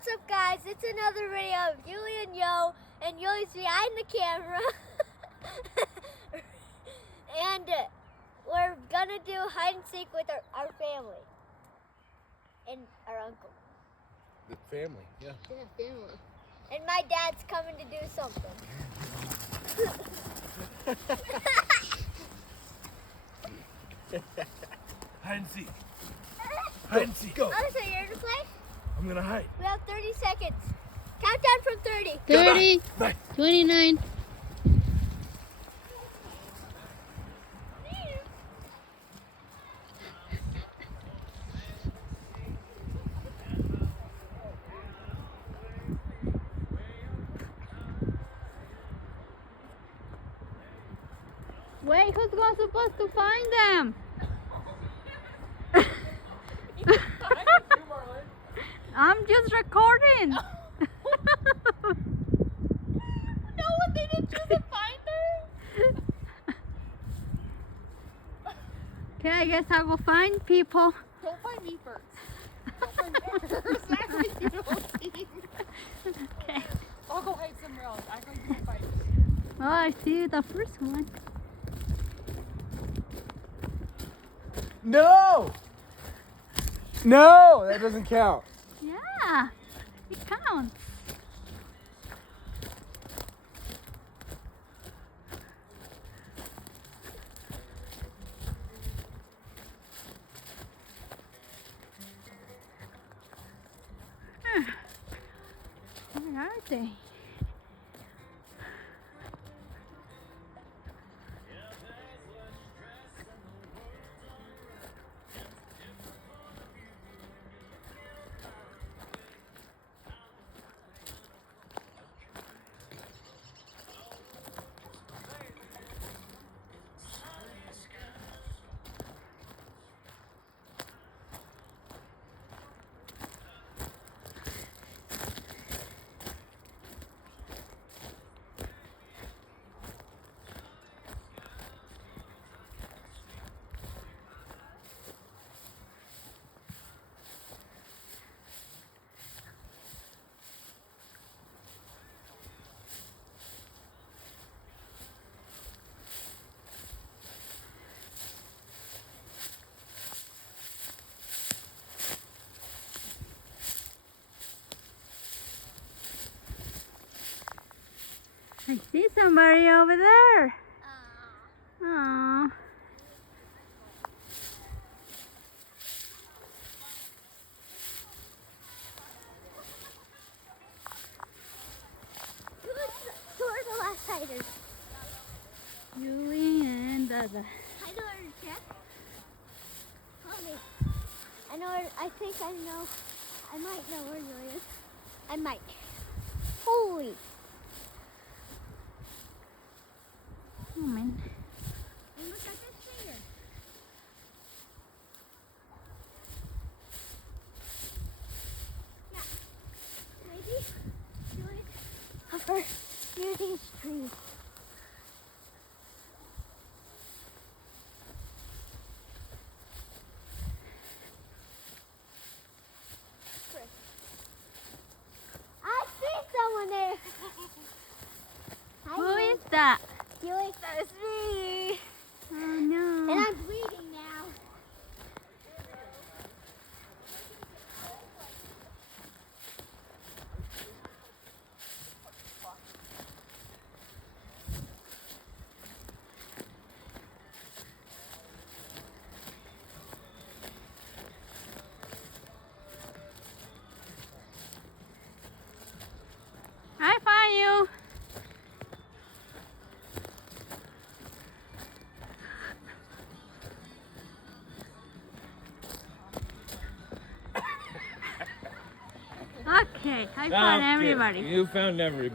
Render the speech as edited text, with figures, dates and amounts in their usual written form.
What's up, guys? It's another video of Yuli and Yo, and Yuli's behind the camera. And we're gonna do hide and seek with our family and our uncle. The family, yeah. Yeah, family. And my dad's coming to do something. Hide and seek. Hide and seek. Go. Oh, so you're gonna play? I'm gonna hide. We have 30 seconds. Countdown from 30. 30, Bye. 29. Wait, who's supposed to find them? I'm just recording. No, they didn't choose to find her. Okay, I guess I will find people. Don't find me first. Don't find me first. Act like you don't see me. Okay. I'll go hide somewhere else. Act like you don't find me. Oh, I see the first one. No! No! That doesn't count. Yeah, it counts. Where are they? I see somebody over there. Aww. Who are the last hiders? Julie and Dada. I know where to check. Honey. I know where, I think I know. I might know where Yuli is. I might. Holy. Oh man. And look at this finger. Yeah. Maybe Yuli's over near these trees. I see someone there. Who is that? Yuli, that's me. Oh no. And I'm bleeding now. I find you. Okay, I found everybody. You found everybody.